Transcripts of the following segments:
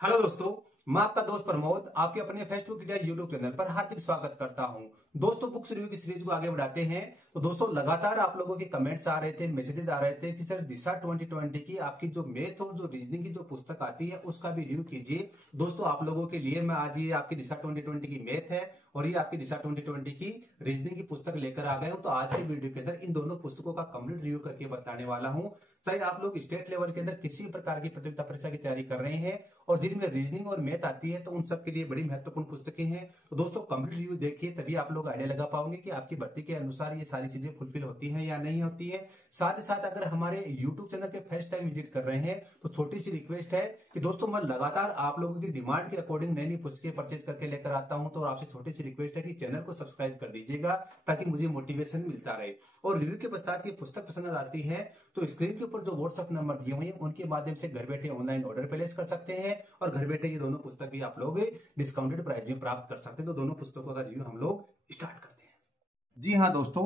Hello दोस्तों, मैं आपका दोस्त प्रमोद आपके अपने फेसबुक या यूट्यूब चैनल पर हार्दिक स्वागत करता हूं। दोस्तों, बुक्स रिव्यू की सीरीज को आगे बढ़ाते हैं। तो दोस्तों, लगातार आप लोगों के कमेंट्स आ रहे थे, मैसेजेस आ रहे थे कि सर दिशा 2020 की आपकी जो मैथ और जो रीजनिंग की जो पुस्तक आती है उसका भी रिव्यू कीजिए। दोस्तों, आप लोगों के लिए मैं आज ये आपकी दिशा 2020 की मैथ है और ये आपकी दिशा 2020 की रीजनिंग की पुस्तक लेकर आ गए हूं। तो आज की वीडियो के अंदर इन दोनों पुस्तकों का कंप्लीट रिव्यू करके बताने वाला हूं। चाहे आप लोग स्टेट लेवल के अंदर किसी प्रकार की प्रतियोगिता परीक्षा की तैयारी कर रहे हैं और जिनमें रीजनिंग और मैथ आती है तो उन सब के लिए बड़ी महत्वपूर्ण पुस्तकें हैं। तो दोस्तों, कंप्लीट रिव्यू देखिए, तभी आप लोग आइडिया लगा पाओगे कि आपकी भर्ती के अनुसार ये सारी चीजें फुलफिल होती हैं या नहीं होती है। साथ ही साथ अगर हमारे यूट्यूब चैनल पे फर्स्ट टाइम विजिट कर रहे हैं तो छोटी सी रिक्वेस्ट है कि दोस्तों, मैं लगातार आप लोगों की डिमांड के अकॉर्डिंग नई नई पुस्तकें परचेज करके लेकर आता हूं। तो आपसे छोटी सी रिक्वेस्ट है कि चैनल को सब्सक्राइब कर दीजिएगा ताकि मुझे मोटिवेशन मिलता रहे। और रिव्यू के पश्चात ये पुस्तक पसंद आती है तो स्क्रीन के ऊपर जो व्हाट्सएप नंबर दिए हुए हैं उनके माध्यम से घर बैठे ऑनलाइन ऑर्डर प्लेस कर सकते हैं और घर बैठे ये दोनों पुस्तक भी आप लोग डिस्काउंटेड प्राइस में प्राप्त कर सकते हैं। तो दोनों पुस्तकों का रिव्यू हम लोग स्टार्ट करते हैं। जी हाँ दोस्तों,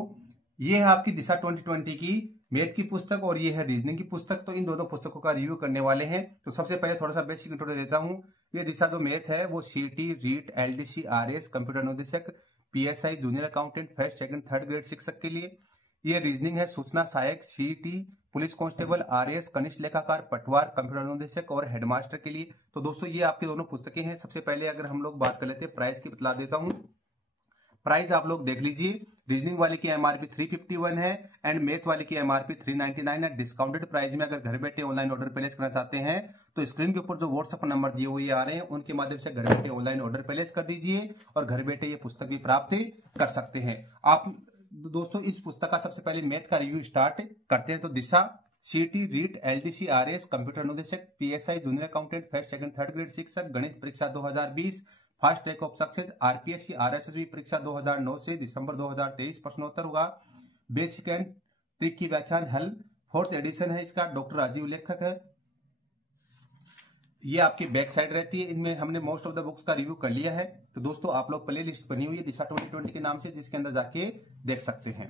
ये है आपकी दिशा 2020 की मैथ की पुस्तक और ये है रीजनिंग की पुस्तक। तो इन दोनों पुस्तकों का रिव्यू करने वाले हैं। तो सबसे पहले थोड़ा सा बेसिक इंट्रो देता हूँ। ये दिशा जो मैथ है वो सीटी, रीट, एलडीसी, आरएस, कंप्यूटर अनुदेशक, PSI, junior accountant, first, second, third grade शिक्षक के लिए। ये रीजनिंग है सूचना सहायक, सीटी, पुलिस कांस्टेबल, आरएस, कनिष्ठ लेखाकार, पटवार, कंप्यूटर अनुदेशक और हेडमास्टर के लिए। तो दोस्तों, ये आपकी दोनों पुस्तकें हैं। सबसे पहले अगर हम लोग बात कर लेते हैं प्राइस की, बता देता हूँ। प्राइस आप लोग देख लीजिए। रीजनिंग वाले की एमआरपी 351 है एंड मैथ वाले की एमआरपी 399 है। डिस्काउंटेड प्राइस में अगर घर बैठे ऑनलाइन ऑर्डर प्लेस करना चाहते हैं तो स्क्रीन के ऊपर जो व्हाट्सएप नंबर दिए हुए आ रहे हैं उनके माध्यम से घर बैठे ऑनलाइन ऑर्डर प्लेस कर दीजिए और घर बैठे ये पुस्तक भी प्राप्त कर सकते हैं आप। दोस्तों, इस पुस्तक का सबसे पहले मैथ का रिव्यू स्टार्ट करते हैं। तो दिशा सीटी, रीट, एलडीसी, आरएस, कंप्यूटर अनुदेशक, PSI, junior accountant, first, second, third grade शिक्षक, गणित परीक्षा 2020, fast track of success, RPS की आरएसएसबी परीक्षा 2009 से दिसंबर 2023 प्रश्नोत्तर होगा। बेसिक एंड ट्रिक की व्याख्यान हल, फोर्थ एडिशन है इसका, डॉक्टर राजीव लेखक है। ये आपकी बैक साइड रहती है। इनमें हमने मोस्ट ऑफ द बुक्स का रिव्यू कर लिया है। तो दोस्तों, आप लोग प्ले लिस्ट बनी हुई है दिशा 2020 के नाम से, जिसके अंदर जाके देख सकते हैं।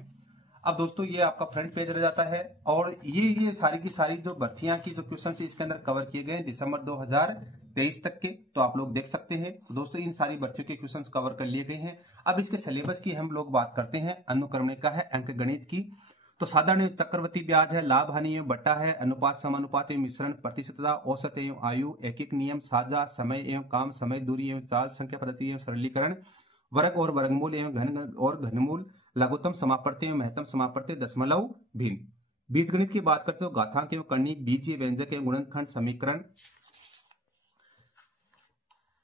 अब दोस्तों, ये आपका फ्रंट पेज रह जाता है और ये सारी की सारी जो भर्तियां की जो क्वेश्चन इसके अंदर कवर किए गए हैं दिसंबर 2023 तक के, तो आप लोग देख सकते हैं। तो दोस्तों, इन सारी भर्तियों के क्वेश्चंस कवर कर लिए गए हैं। अब इसके सिलेबस की हम लोग बात करते हैं। अनुक्रमणिका है, अंक गणित की। तो साधारण चक्रवर्ती ब्याज है, लाभ हानि एवं बट्टा है, अनुपात समानुपात एवं मिश्रण, प्रतिशतता, औसत एवं आयु, एक नियम, साझा, समय एवं काम, समय, दूरी एवं चाल, संख्या पद्धति एवं सरलीकरण, वर्ग और वर्गमूल एवं घन और घनमूल, लघुत्तम समापत्ति एवं महत्तम समापत्ति, दशमलव, भिन्न। बीजगणित की बात करते हो, घातांक एवं कर्णी, बीजीय व्यंजक एवं गुणनखंड समीकरण,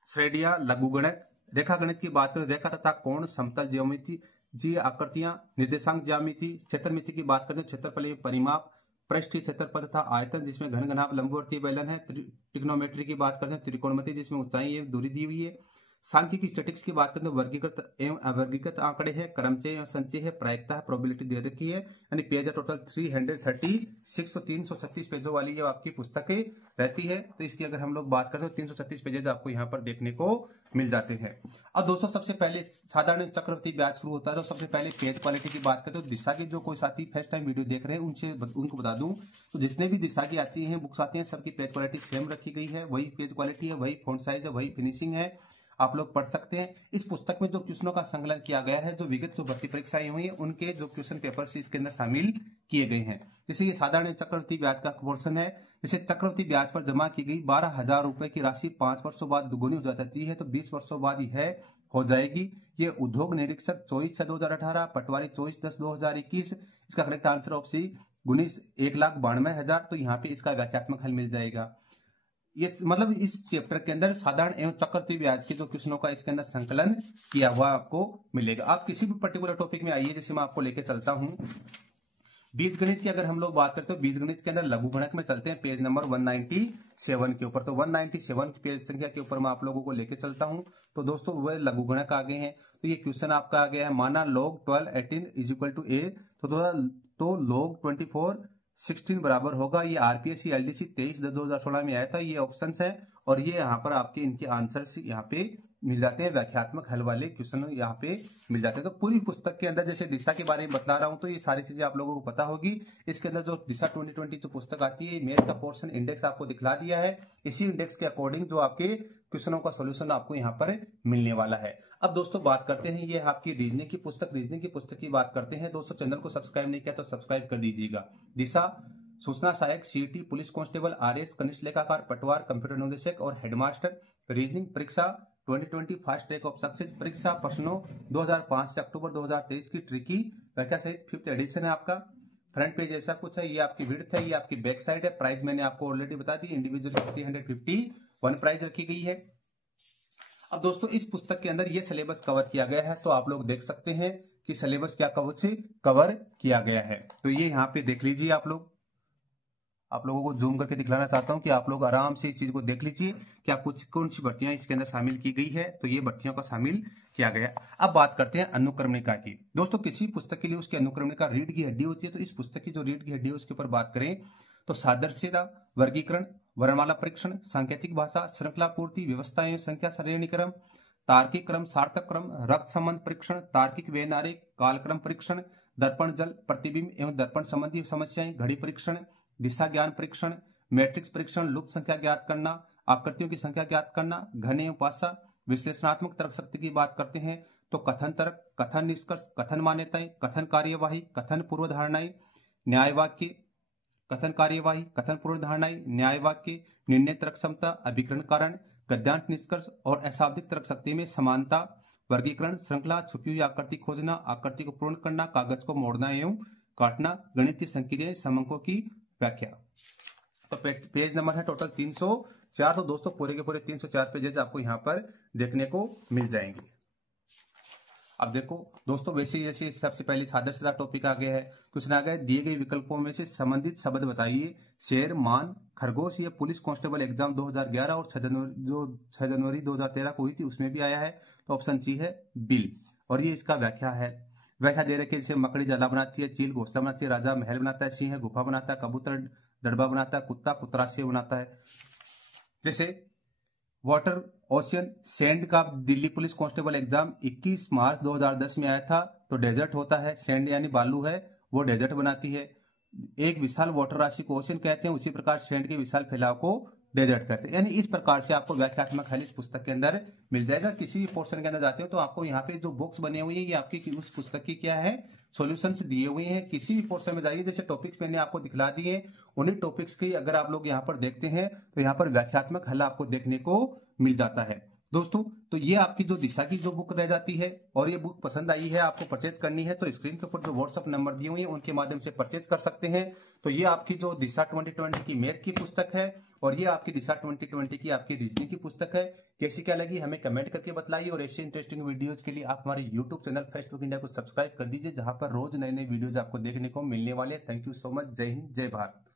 श्रेणियां, लघुगणक। रेखा गणित की बात करें, रेखा तथा कोण, समतल ज्यामिति जी आकृतियां, निर्देशांक ज्यामिति। क्षेत्रमिति की बात करते हैं, क्षेत्रफल एवं परिमाप, पृष्ठीय क्षेत्रफल तथा आयतन जिसमें घन घनाभ लंबवर्तीय बेलन है। ट्रिग्नोमेट्री की बात करते हैं, त्रिकोणमिति जिसमें ऊंचाई एवं दूरी दी हुई है। सांख्यिकी स्टैटिक्स की बात करते हैं, वर्गीकृत एवं अवर्गीकृत आंकड़े हैं, क्रमचय एवं संचय है, प्रायिकता है, प्रोबेबिलिटी दे रखी है। यानी पेज है टोटल 336 तो 336 पेजों वाली ये आपकी पुस्तकें रहती है। तो इसकी अगर हम लोग बात करते हैं 336 पेजेस आपको यहाँ पर देखने को मिल जाते हैं। अब दोस्तों, सबसे पहले साधारण चक्रवृद्धि ब्याज शुरू होता है। तो सबसे पहले पेज क्वालिटी की बात करते हैं। तो दिशा के जो कोई साथी फर्स्ट टाइम वीडियो देख रहे हैं उनको बता दूं, तो जितने भी दिशा की आती है बुक्स आती है सबकी पेज क्वालिटी सेम रखी गई है। वही पेज क्वालिटी है, वही फॉन्ट साइज है, वही फिनिशिंग है, आप लोग पढ़ सकते हैं। इस पुस्तक में जो क्वेश्चनों का संकलन किया गया है, जो विगत जो भर्ती परीक्षाएं हुई है उनके जो क्वेश्चन पेपर्स इसके अंदर शामिल किए गए हैं। जैसे ये साधारण चक्रवृद्धि ब्याज का पोर्शन है। जैसे चक्रवृद्धि ब्याज पर जमा की गई 12,000 रुपए की राशि 5 वर्षों बाद दुगुनी हो जाती है, तो 20 वर्षों बाद यह हो जाएगी। ये उद्योग निरीक्षक 24/6/2018, पटवारी 24/10/2021। इसका करेक्ट आंसर ऑप्शन 19,92,000। तो यहाँ पे इसका व्याख्यात्मक हल मिल जाएगा। ये मतलब इस चैप्टर के अंदर साधारण एवं चक्रवृद्धि ब्याज के जो क्वेश्चनों का इसके अंदर संकलन किया हुआ आपको मिलेगा। आप किसी भी पर्टिकुलर टॉपिक में आइए, जैसे मैं आपको लेके चलता हूं। बीजगणित की अगर हम लोग बात करते हैं, बीजगणित के अंदर लघुगणक में चलते हैं, पेज नंबर 197 के ऊपर। तो 197 पेज संख्या के ऊपर मैं आप लोगों को लेके चलता हूं। तो दोस्तों, वह लघुगणक आ गए हैं। तो ये क्वेश्चन आपका आ गया है, माना log 12 18 इज इक्वल टू ए। तो log 24 16 बराबर होगा। ये आरपीएससी एलडीसी 23/10/2016 में आया था। ये ऑप्शन है और ये यहाँ पर आपके इनके आंसर्स यहाँ पे मिल जाते हैं, व्याख्यात्मक हल वाले क्वेश्चन यहाँ पे मिल जाते हैं। तो पूरी पुस्तक के अंदर जैसे दिशा के बारे में बता रहा हूँ तो ये सारी चीजें आप लोगों को पता होगी। इसके अंदर जो दिशा 2020 जो पुस्तक आती है, मैथ का पोर्शन इंडेक्स आपको दिखला दिया है। इसी इंडेक्स के अकॉर्डिंग जो आपके क्वेश्चनों का सोल्यूशन आपको यहाँ पर मिलने वाला है। अब दोस्तों बात करते हैं, ये आपकी रीजनिंग की पुस्तक, रीजनिंग की पुस्तक की बात करते हैं। दोस्तों चैनल को सब्सक्राइब नहीं किया तो सब्सक्राइब कर दीजिएगा। दिशा सूचना सहायक, सीईटी, पुलिस कांस्टेबल, आरएस, कनिष्ठ लेखाकार, पटवार, कंप्यूटर निदेशक और हेडमास्टर, रीजनिंग परीक्षा 2020 फास्ट ट्रैक ऑफ सक्सेस परीक्षा प्रश्नों 2005 से अक्टूबर 2023 की ट्रिकी व्याख्या सहित 5th एडिशन है आपका। फ्रंट पेज ऐसा कुछ है, ये आपकी विड्थ है, ये आपकी बैक साइड है। प्राइस मैंने आपको ऑलरेडी बता दी, इंडिविजुअल 351 प्राइस रखी गई है। अब दोस्तों इस पुस्तक के अंदर ये सिलेबस कवर किया गया है, तो आप लोग देख सकते हैं कि सिलेबस क्या कवर किया गया है। तो ये यहाँ पे देख लीजिए, आप लोगों को जूम करके दिखलाना चाहता हूं कि आप लोग आराम से इस चीज को देख लीजिए क्या कुछ कौन सी भर्तियां इसके अंदर शामिल की गई है। तो ये भर्तियों का शामिल किया गया। अब बात करते हैं अनुक्रमणिका की। दोस्तों किसी पुस्तक के लिए उसकी अनुक्रमणिका रीढ़ की हड्डी होती है, तो इस पुस्तक की जो रीढ़ की हड्डी है उसके ऊपर बात करें तो सादृश्यता, वर्गीकरण, वर्णमाला परीक्षण, सांकेतिक भाषा, श्रृंखला पूर्ति, व्यवस्था एवं संख्या सरणि क्रम, तार्किक क्रम, सार्थक क्रम, रक्त संबंध परीक्षण, तार्किक व्यवहारिक, कालक्रम परीक्षण, दर्पण जल, प्रतिबिंब एवं दर्पण संबंधी समस्याएं, घड़ी परीक्षण, दिशा ज्ञान परीक्षण, मैट्रिक्स परीक्षण, लुप्त संख्या ज्ञात करना, आकृतियों की संख्या ज्ञात करना, घन एवं पासा, विश्लेषणात्मक तर्क शक्ति की बात करते हैं तो कथन तर्क, कथन निष्कर्ष, कथन मान्यताएं, कथन कार्यवाही, कथन पूर्वधारणाएं, न्याय वाक्य, कथन कार्यवाही, कथन पूर्वधारणाएं, न्याय वाक्य, निर्णय तर्क क्षमता, अभिकरण कारण, गद्यांश निष्कर्ष और अशाब्दिक तर्क शक्ति में समानता, वर्गीकरण, श्रृंखला, छुपी हुई आकृति खोजना, आकृति को पूर्ण करना, कागज को मोड़ना एवं काटना, गणितीय संक्रियाएं, समंकों की व्याख्या। तो पेज नंबर है टोटल 304। तो दोस्तों पूरे के पूरे 304 पेजेज आपको यहाँ पर देखने को मिल जाएंगे। अब देखो दोस्तों, वैसे जैसे सबसे पहले सादृश्यता टॉपिक आ गया है, क्वेश्चन आ गया दिए गए विकल्पों में से संबंधित शब्द बताइए। शेर, मान, खरगोश। ये पुलिस कांस्टेबल एग्जाम 2011 और 6 जनवरी 2013 को हुई थी, उसमें भी आया है। तो ऑप्शन सी है बिल। और ये इसका व्याख्या है, व्याख्या दे रखी है जैसे मकड़ी जाला बनाती है, चील घोंसला बनाती है, राजा महल बनाता है, सिंह गुफा बनाता है, कबूतर दड़बा बनाता है, कुत्ता कुतराशय बनाता है। जैसे वाटर, ओशियन, सैंड का दिल्ली पुलिस कांस्टेबल एग्जाम 21 मार्च 2010 में आया था। तो डेजर्ट होता है, सैंड यानी बालू है, वो डेजर्ट बनाती है। एक विशाल वाटर राशि को ओशियन कहते हैं, उसी प्रकार सैंड के विशाल फैलाव को डेजर्ट कहते हैं। यानी इस प्रकार से आपको व्याख्यात्मक हल इस पुस्तक के अंदर मिल जाएगा। किसी भी पोर्शन के अंदर जाते हो तो आपको यहाँ पे जो बॉक्स बने हुए हैं ये आपकी उस पुस्तक की क्या है, सॉल्यूशंस दिए हुए हैं। किसी भी पोर्शन में जाइए, जैसे टॉपिक्स मैंने आपको दिखला दिए, उन्हीं टॉपिक्स की अगर आप लोग यहाँ पर देखते हैं तो यहाँ पर व्याख्यात्मक हल आपको देखने को मिल जाता है। दोस्तों तो ये आपकी जो दिशा की जो बुक रह जाती है और ये बुक पसंद आई है, आपको परचेज करनी है तो स्क्रीन के ऊपर जो व्हाट्सएप नंबर दिए हुए हैं उनके माध्यम से परचेज कर सकते हैं। तो ये आपकी जो दिशा 2020 की मैथ की पुस्तक है और ये आपकी दिशा 2020 की आपकी रीजनिंग की पुस्तक है। कैसी क्या लगी हमें कमेंट करके बताइए और ऐसे इंटरेस्टिंग वीडियोज के लिए आप हमारे यूट्यूब चैनल फेसबुक इंडिया को सब्सक्राइब कर दीजिए, जहां पर रोज नए नए वीडियोज आपको देखने को मिलने वाले हैं। Thank you so much. जय हिंद, जय भारत।